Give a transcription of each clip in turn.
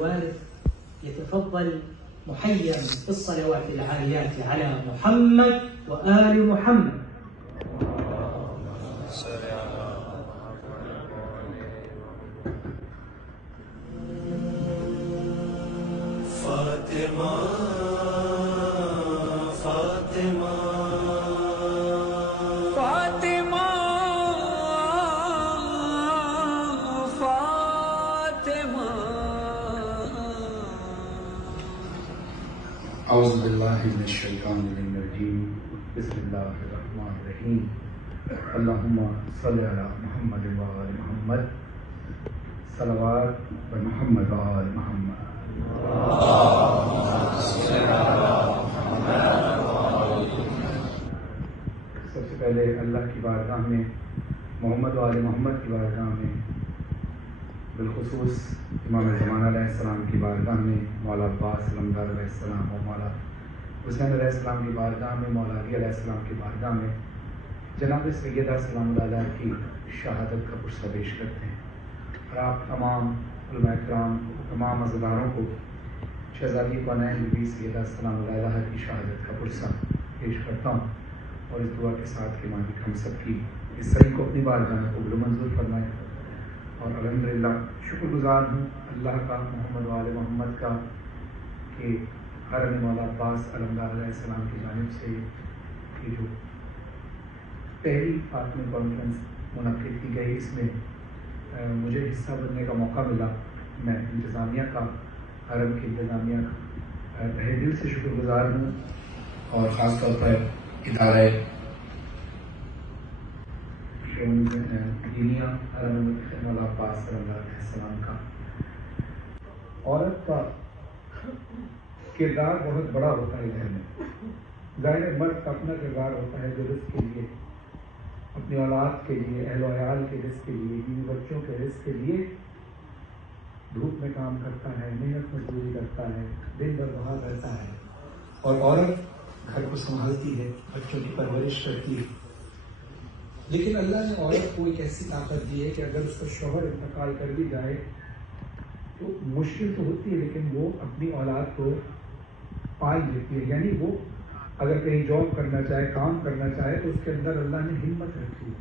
الوارث يتفضل محيا بالصلوات العاليات على محمد وآل محمد. فاطمہ فاطمہ فاطمہ فاطمہ. اعوذ باللہ من الشیطان الرجیم. بسم اللہ الرحمن الرحیم. اللہم صلی علی محمد و آل محمد. صلوات بمحمد و آل محمد. سب سے پہلے اللہ کی بارگاہ میں، محمد و آل محمد کی بارگاہ میں، بالخصوص امام زمانہ علیہ السلام کی بارگاہ میں، مولا عباس علمدار علیہ السلام اور مولا حسین علیہ السلام کی بارگاہ میں، مولا علی علیہ السلام کی بارگاہ میں جناب سیدہ سلام اللہ علیہ کی شہادت کا پرسہ پیش کرتے ہیں. اور آپ تمام علماء کرام، تمام عزاداروں کو شہزادی کونین بی بی سیدہ سلام اللہ علیہ کی شہادت کا پرسہ پیش کرتا ہوں، اور اس دعا کے ساتھ کہ مالک ہم سب کی اس سعی کو اپنی بارگاہ میں قبول و منظور فرمائے. اور الحمدللہ شکر گزار ہوں اللہ کا، محمد و آل محمد کا، کہ حرم مولا عباس علمدار علیہ السلام کی جانب سے یہ جو پہلی فاطمی کانفرنس منعقد کی گئی، اس میں مجھے حصہ بننے کا موقع ملا. میں انتظامیہ کا، حرم کی انتظامیہ کا تہہ دل سے شکر گزار ہوں، اور خاص طور پر ادارہ دینیا حرم مولا عباس علمدار علیہ السلام کا. عورت کا کردار بہت بڑا ہوتا ہے گھر میں. ظاہر مرد کا اپنا کردار ہوتا ہے جو رزق کے لیے، اپنی اولاد کے لیے، اہل و عیال کے رزق کے لیے، بیوی بچوں کے رزق کے لیے دھوپ میں کام کرتا ہے، محنت مزدوری کرتا ہے، دن بھر باہر رہتا ہے. اور عورت گھر کو سنبھالتی ہے، بچوں کی پرورش کرتی ہے. لیکن اللہ نے عورت کو ایک ایسی طاقت دی ہے کہ اگر اس کا شوہر انتقال کر بھی جائے تو مشکل تو ہوتی ہے، لیکن وہ اپنی اولاد کو پال لیتی ہے. یعنی وہ اگر کہیں جاب کرنا چاہے، کام کرنا چاہے، تو اس کے اندر اللہ نے ہمت رکھی ہے.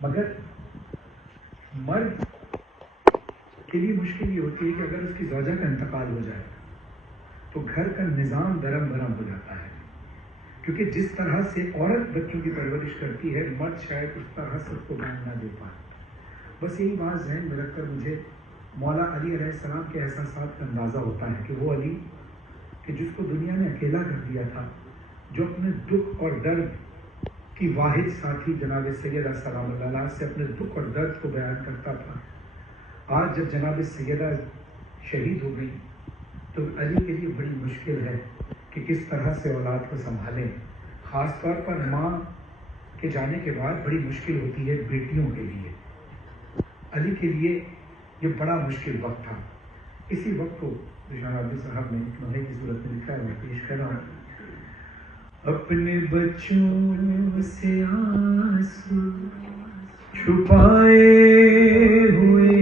مگر مرد کے لیے مشکل یہ ہوتی ہے کہ اگر اس کی زوجہ کا انتقال ہو جائے تو گھر کا نظام درم برہم ہو جاتا ہے. کیونکہ جس طرح سے عورت بچوں کی پرورش کرتی ہے، مرد شاید اس طرح سے اس کو دھیان نہ دے پائے. بس یہی بات ذہن میں رکھ کر مجھے مولا علی علیہ السلام کے احساسات کا اندازہ ہوتا ہے کہ وہ علی کہ جس کو دنیا نے اکیلا کر دیا تھا، جو اپنے دکھ اور درد کی واحد ساتھی جناب سیدہ سلام اللہ علیہ سے اپنے دکھ اور درد کو بیان کرتا تھا، آج جب جناب سیدہ شہید ہو گئی تو علی کے لیے بڑی مشکل ہے کہ کس طرح سے اولاد کو سنبھالیں. خاص طور پر ماں کے جانے کے بعد بڑی مشکل ہوتی ہے بیٹیوں کے لیے. علی کے لیے یہ بڑا مشکل وقت تھا. اسی وقت کو رشان عابد صاحب نے ایک نوحے کی صورت میں لکھا ہے، میں پیش کر رہا ہوں. اپنے بچوں سے آنسو چھپائے ہوئے،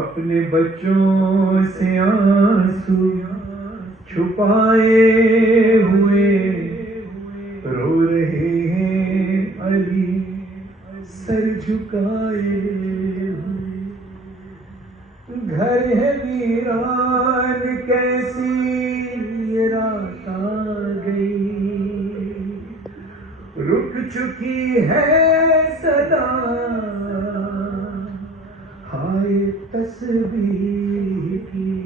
اپنے بچوں سے آنسو چھپائے ہوئے رو رہے ہیں علی سر جھکائے ہوئے. گھر ہے ویران کیسی یہ رات آ گئی، رک چکی ہے صدا ہائے تسبیح کی،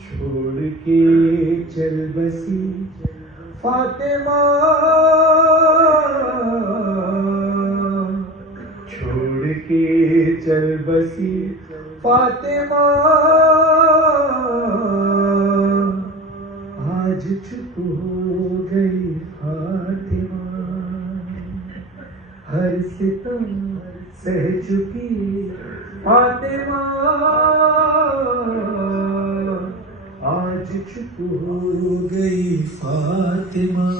چھوڑ کے چل بسی فاطمہ، چھوڑ کے چل بسی فاطمہ، آج چپ ہو گئی فاطمہ، ہر ستم سہ چکی فاطمہ، آج چپ ہو گئی فاطمہ.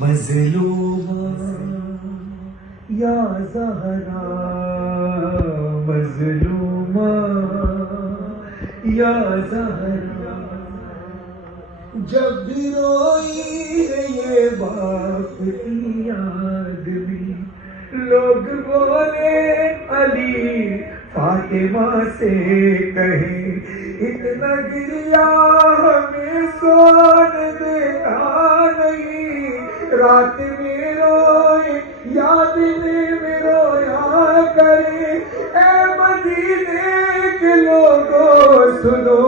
مظلومہ یا زہرا مظلومہ یا زہرا. جب بھی روئی ہے یہ باپ کی یاد میں, لوگ بولے علی فاطمہ سے کہیں, اتنا گریا ہمیں سونے دیتا نہیں. رات میں روئے یا دن میں رویا کرے, اے مدینے کے لوگوں سنو,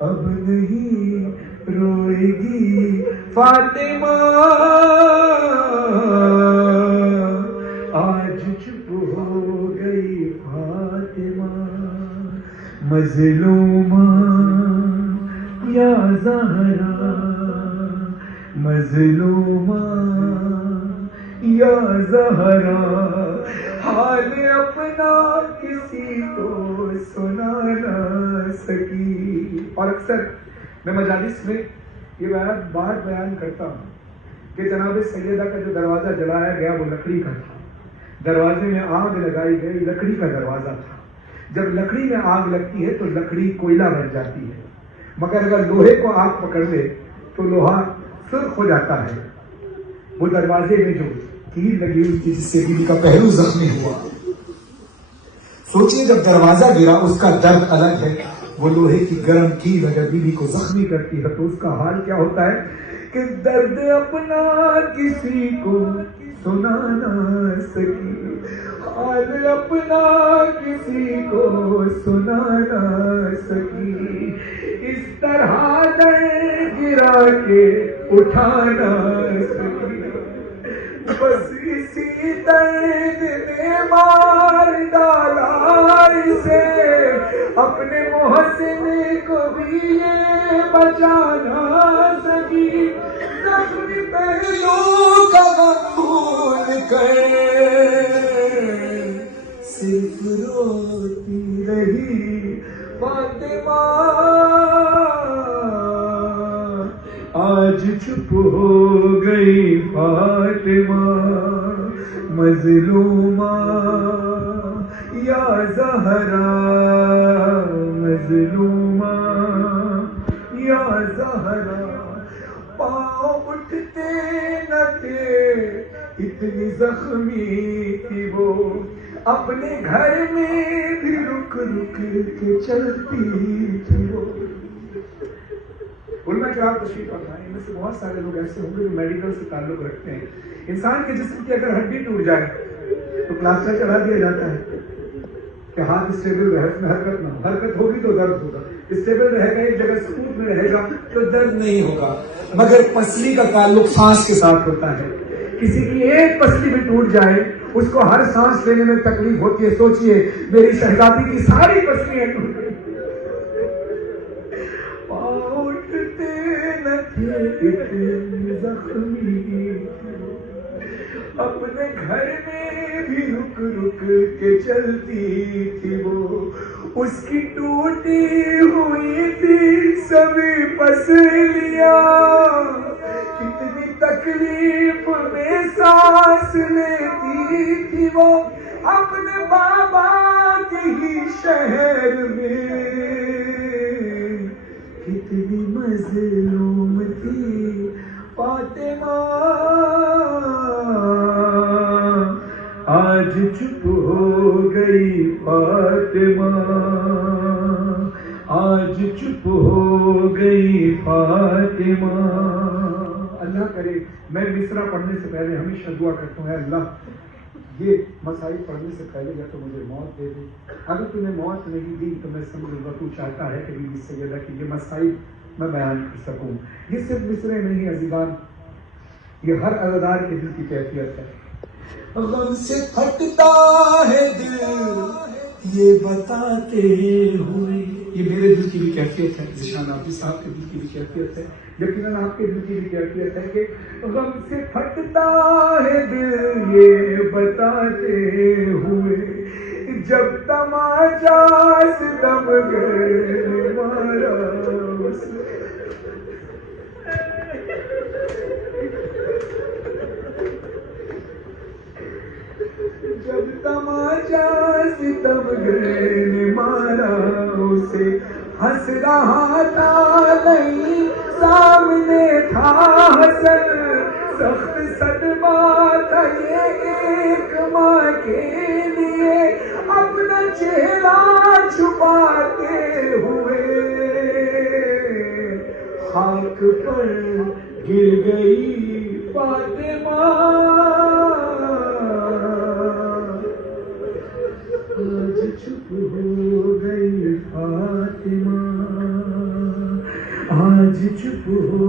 اب نہیں روئے گی فاطمہ. آج چپ ہو گئی فاطمہ, مظلومہ یا زہرا, مظلومہ یا زہرا. حال اپنا کسی کو سنا نہ سکی. اور اکثر میں مجالس میں یہ بات بیان کرتا ہوں کہ جناب سیدہ کا جو دروازہ جلایا گیا وہ لکڑی کا تھا. دروازے میں آگ لگائی گئی, لکڑی کا دروازہ تھا. جب لکڑی میں آگ لگتی ہے تو لکڑی کوئلہ بن جاتی ہے, مگر اگر لوہے کو آگ پکڑ لے تو لوہا سرخ ہو جاتا ہے. وہ دروازے میں جو کیل لگی ہوئی تھی جس سے بیوی کا پہلو زخمی ہوا, سوچئے جب دروازہ گرا اس کا درد الگ ہے. وہ لوہے کی گرم کیل اگر بیوی کو زخمی کرتی ہے تو اس کا حال کیا ہوتا ہے کہ درد اپنا کسی کو سنا نہ سکی, حال اپنا کسی کو سنا نہ سکی. اس طرح درد گرا کے اٹھا نہ سکی. بس اسی درد نے مار ڈالا اسے, اپنے محسن کو بھی یہ بچا نہ سکی. زخمی پہلو کا خون کر صرف روتی رہی فاطمہ. آج چپ ہو گئی فاطمہ, مظلومہ یا زہرا, مظلومہ یا زہرا. پاؤں اٹھتے نہ تھے اتنی زخمی تھی وہ, اپنے گھر میں بھی رک رک کے چلتی تھی وہ. علماء کرام تشریف فرمائے, ان میں سے بہت سارے لوگ ایسے ہوں گے جو میڈیکل سے تعلق رکھتے ہیں. انسان کے جسم کی اگر ہڈی ٹوٹ جائے تو پلاسٹر چڑھا دیا جاتا ہے کہ ہاتھ اسٹیبل رہے, اس میں حرکت نہ ہو. حرکت ہوگی تو درد ہوگا, اسٹیبل رہے گا ایک جگہ سکوت میں رہے گا تو درد نہیں ہوگا. مگر پسلی کا تعلق سانس کے ساتھ ہوتا ہے. کسی کی ایک پسلی بھی ٹوٹ جائے اس کو ہر سانس لینے میں تکلیف ہوتی ہے. سوچئے میری شہزادی کی ساری پسلیاں ٹوٹ گئی. زخمی اپنے گھر میں بھی رک رک کے چلتی تھی وہ, اس کی ٹوٹی ہوئی تھی سبھی پسلیاں. کتنی تکلیف میں سانس لیتی تھی وہ اپنے بابا کے ہی شہر میں. کتنی مظلوم تھی فاطمہ, آج چپ ہو گئی فاطمہ, آج چپ ہو گئی فاطمہ. اللہ کرے میں مصرع پڑھنے سے پہلے ہمیشہ دعا کرتا ہوں, اے اللہ یہ مسائل پڑھنے سے پہلے یا تو مجھے موت دے دے, اگر تمہیں موت نہیں دی تو میں سمجھ لوں تو چاہتا ہے کہ بی بی سیدہ کہ یہ مسائل میں بیان کر سکوں. یہ صرف مصرے نہیں عزیزان, یہ ہر عزادار کے دل کی کیفیت ہے. غم سے پھٹتا ہے دل یہ بتاتے ہوئے, یہ میرے دل کی بھی کیفیت ہے, ذیشان نافذ صاحب کے دل کی بھی کیفیت ہے, یقیناً آپ کے دل کی بھی کیفیت ہے کہ غم سے پھٹتا ہے دل یہ بتاتے ہوئے, جب تماچا ستم گئے مارا جب تماچا ستم گئے مارا ہنس رہا تھا نہیں سامنے تھا حسن، سخت صدمہ تھا یہ ایک ماں کے لیے، اپنا چہرہ چھپاتے ہوئے خاک پر گر گئی فاطمہ، آج چپ ہو گئی فاطمہ، آج چپ ہو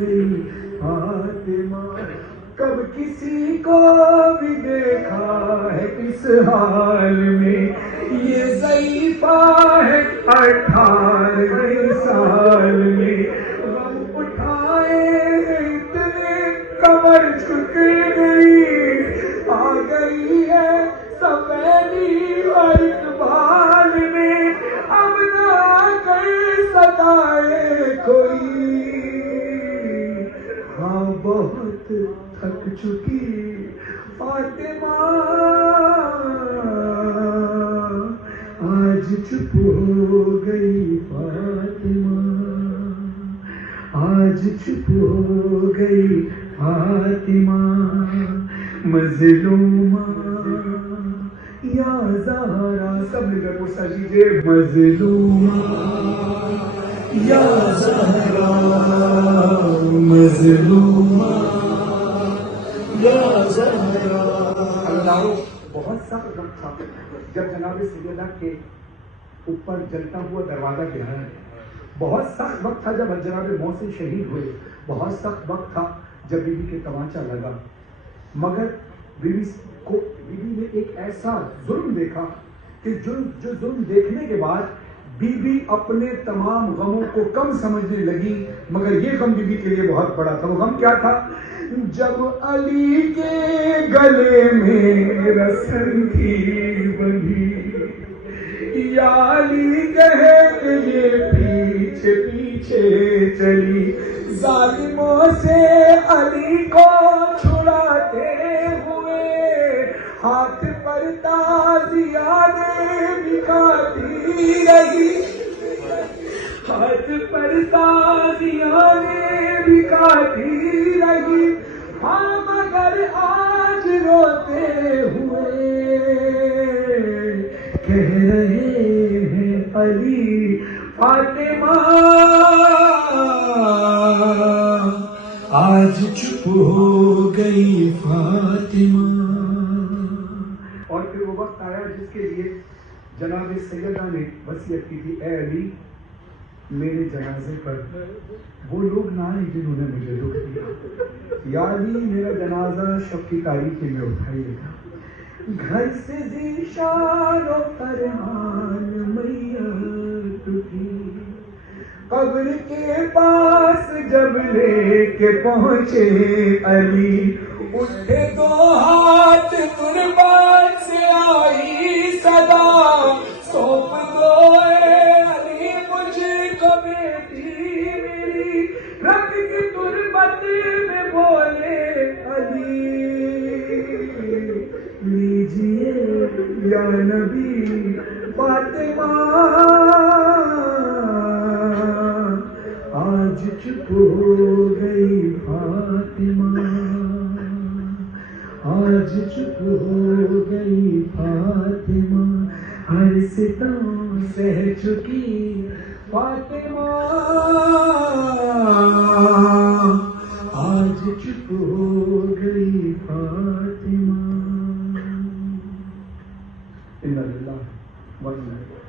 گئی فاطمہ، کب کسی کو بھی دیکھا ہے اس حال میں، یہ ضعیفہ ہے 18 سال میں، غم اٹھائے اتنے کمر جھک گئی، آ گئی ہے سفیدی اور اقبال میں، اب نہ کر ستائے کوئی، ہاں بہت تھک چکی فاطمہ، آج چپ ہو گئی فاطمہ، آج چپ ہو گئی فاطمہ، مظلومہ یا زہرا، سب مل کر پوچھا کیجیے، مظلومہ یا زہرا، مظلومہ یا زہرا۔ اللہ، بہت سخت وقت تھا جب جناب سیدہ کے اوپر جلتا ہوا دروازہ گرا ہے، بہت سخت وقت تھا جب جناب محسن شہید ہوئے، بہت سخت وقت تھا جب بی بی کے تمانچہ لگا، مگر بی بی نے ایک ایسا ظلم دیکھا کہ جو ظلم دیکھنے کے بعد بی بی اپنے تمام غموں کو کم سمجھنے لگی، مگر یہ غم بی بی کے لیے بہت بڑا تھا۔ وہ غم کیا تھا؟ جب علی کے گلے میں رسن تھی بندھی، یا علی کہے کہ یہ پیچھے پیچھے چلی، ظالموں سے علی کو چھڑاتے ہوئے ہاتھ پر تازیانے بکھاتی رہی، ہاتھ پر تازیانے بکھاتی رہی، ہاں مگر آج روتے ہوئے کہہ رہے ہیں علی فاطمہ، آج چپ ہو گئی فاطمہ۔ اور پھر وہ وقت آیا جس کے لیے جناب سیدہ نے وصیت کی تھی، اے علی میرے جنازے پر وہ لوگ نہ آئے جنہوں نے مجھے دکھ دیا، یا علی میرا جنازہ شب کی تاریخی میں اٹھائیے گا، گھر سے ذیشان و فرحان میت کی، قبر کے پاس جب لے کے پہنچے علی، اٹھے تو ہاتھ قربان سے آئی صدا، سونپ دو اے علی مجھ کو بیٹی میری، رکھ کے تربت میں بولے علی، لیجیے یا نبی فاطمہ، آج چپ ہو گئی فاطمہ، آج چپ ہو گئی فاطمہ، ہر ستم سہ چکی فاطمہ، آج چپ ہو گئی فاطمہ۔ اِنَّ لِلَّهِ وَإِنَّا إِلَيْهِ